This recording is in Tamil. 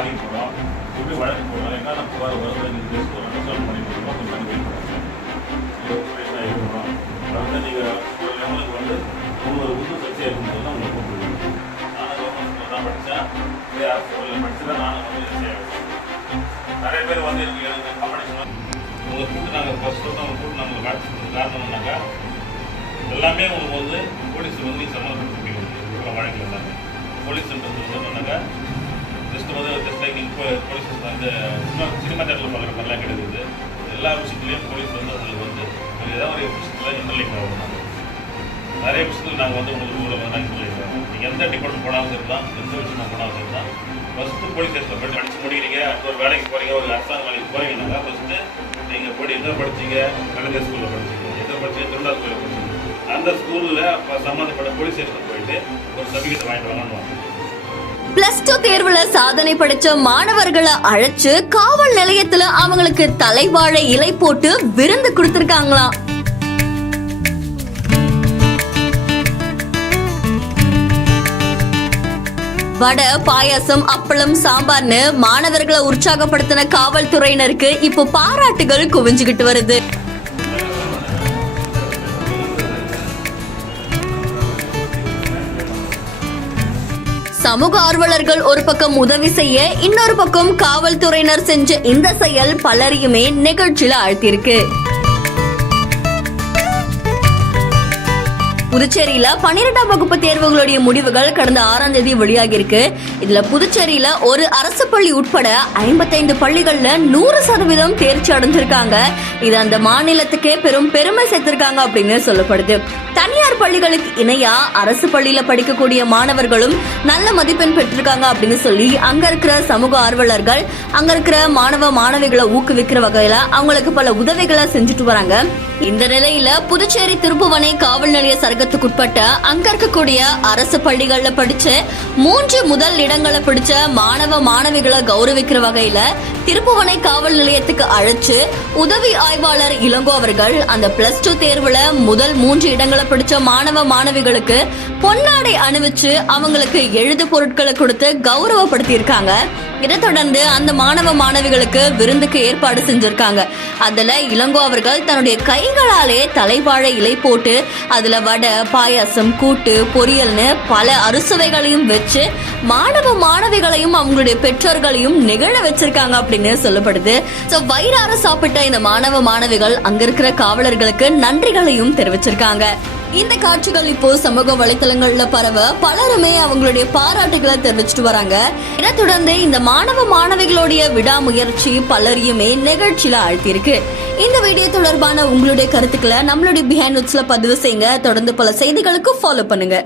பாதிக்க போகிறோம், எப்படி வழக்கு போடுறோம், என்னென்ன புகார் வருது, நீங்கள் சொல்ல பண்ணிட்டு கொஞ்சம் வெயிட் பண்ணுறோம். இருக்கணும் அதை வந்து நீங்கள் ஒரு லெவலுக்கு வந்து ஒவ்வொரு புது சர்ச்சை இருக்கும்போது தான் உங்களுக்கு கூப்பிடுவீங்க. நானும் கவர்மெண்ட் தான் படித்தேன், இதே அரசு பள்ளியில் படித்து தான் நானும் வந்து இதை செய்ய நிறைய பேர் வந்து எனக்கு காம்படிஷன் உங்களை கூப்பிட்டு நாங்கள் ஃபஸ்ட்டு தான் கூப்பிட்டு நாங்கள் காட்டுறதுக்கு காரணம்னாக்கா எல்லாமே உங்களுக்கு வந்து போலீஸ் வந்து சம்மந்தப்படுத்தி இவ்வளோ வழக்கில் இருந்தாங்க. போலீஸ்ன்றது வந்து என்னன்னாக்கா ஜஸ்ட் வந்து ஜஸ்ட் லைக் இப்போ போலீஸ் வந்து சினிமா தேட்டரில் பார்க்குற மாதிரிலாம் கிடையாது. எல்லா விஷயத்துலையும் போலீஸ் வந்து உங்களுக்கு வந்து ஏதாவது ஒரு விஷயத்தில் இன்டர்லிங்க் ஆகணும். நிறைய விஷயத்தில் நாங்கள் வந்து உங்களுக்கு ஊரில் வந்து நாங்கள் இன்டர்லிங்க் ஆகும். நீங்கள் எந்த டிபார்ட்மெண்ட் போனாலும் சரி தான், எந்த விஷயமா போனாலும் சரி தான், ஃபஸ்ட்டு போலீஸ் ஸ்டேஷனில் போய்ட்டு படித்து முடிக்கிறீங்க, ஒரு வேலைக்கு போகிறீங்க, ஒரு அரசாங்க வேலைக்கு போகிறீங்கன்னாக்கா ஃபஸ்ட்டு நீங்கள் போய்ட்டு எங்கே படிச்சிங்க, கலைஞர் ஸ்கூலில் படிச்சிங்க, எங்கே படிச்சிங்க, திருவிழா ஸ்கூலில் படிச்சிங்க, அந்த ஸ்கூலில் சம்மந்தப்பட்ட போலீஸ் ஸ்டேஷனில் போயிட்டு ஒரு சர்டிஃபிகேட் வாங்கிட்டு வாங்கணும். +2 தேர்வுல சாதனை படைச்ச மாணவர்களை அழைச்சு காவல் நிலையத்துல அவங்களுக்கு தலைவாழை இலை போட்டு விருந்து கொடுத்திருக்காங்களாம். வடை, பாயாசம், அப்பளம், சாம்பார்னு மாணவர்களை உற்சாகப்படுத்தின காவல்துறையினருக்கு இப்போ பாராட்டுகள் குவிஞ்சுகிட்டு வருது. சமூக ஆர்வலர்கள் ஒரு பக்கம் உதவி செய்ய, இன்னொரு பக்கம் காவல்துறையினர் செஞ்ச இந்த செயல் பலரையுமே நிகழ்ச்சியில ஆழ்த்தியிருக்கு. புதுச்சேரியில 12ஆம் வகுப்பு தேர்வுகளுடைய முடிவுகள் கடந்த 6ஆம் தேதி வெளியாகி இருக்கு. இதுல புதுச்சேரியில ஒரு அரசு பள்ளி உட்பட 55 பள்ளிகள்ல 100% தேர்ச்சி அடைஞ்சிருக்காங்க. இது அந்த மாநிலத்துக்கே பெரும் பெருமை சேர்த்திருக்காங்க அப்படின்னு சொல்லப்படுது. தனியார் பள்ளிகளுக்கு இணையா அரசு பள்ளியில படிக்கக்கூடிய மாணவர்களும் நல்ல மதிப்பெண் பெற்றிருக்காங்க அப்படின்னு சொல்லி அங்க இருக்கிற சமூக ஆர்வலர்கள் அங்க இருக்கிற மாணவ மாணவிகளை ஊக்குவிக்கிற வகையில அவங்களுக்கு பல உதவிகளை செஞ்சுட்டு வராங்க. இந்த நிலையில புதுச்சேரி திருப்புவனை காவல் நிலைய சரகத்துக்குட்பட்ட அங்க இருக்கக்கூடிய அரசு பள்ளிகள்ல படிச்ச 3 முதல் இடங்களை பிடிச்ச மாணவ மாணவிகளை கௌரவிக்கிற வகையில திருப்புவனை காவல் நிலையத்துக்கு அழைச்சு உதவி ஆய்வாளர் இளங்கோ அவர்கள் அந்த +2 தேர்வுல முதல் 3 இடங்களை பிடிச்ச மாணவ மாணவிகளுக்கு பொன்னாடை அணிவிச்சு அவங்களுக்கு எழுது பொருட்களை கொடுத்து கௌரவப்படுத்தி இருக்காங்க. இதை தொடர்ந்து அந்த மாணவ மாணவிகளுக்கு விருந்துக்கு ஏற்பாடு செஞ்சிருக்காங்க. அதுல இளங்கோ அவர்கள் தன்னுடைய கைகளாலே தலைவாழை இலை போட்டு அதுல வடை, பாயாசம், கூட்டு, பொரியல்னு பல அறுசுவைகளையும் வச்சு மாணவ மாணவிகளையும் அவங்களுடைய பெற்றோர்களையும் நிகழ வச்சிருக்காங்க அப்படின்னு சொல்லப்படுது. வயிறார சாப்பிட்ட இந்த மாணவ மாணவிகள் அங்க இருக்கிற காவலர்களுக்கு நன்றிகளையும் தெரிவிச்சிருக்காங்க. இந்த காட்சிகள் இப்போ சமூக வலைத்தளங்கள்ல பரவ பலருமே அவங்களுடைய பாராட்டுகளை தெரிவிச்சுட்டு வராங்க. இதை தொடர்ந்து இந்த மாணவ மாணவிகளுடைய விடாமுயற்சி பலரையுமே நிகழ்ச்சியில ஆழ்த்தியிருக்கு. இந்த வீடியோ தொடர்பான உங்களுடைய கருத்துக்களை நம்மளுடைய பிஹைண்ட் நோட்ஸ்ல பதிவு செய்யுங்க. தொடர்ந்து பல செய்திகளுக்கு ஃபாலோ பண்ணுங்க.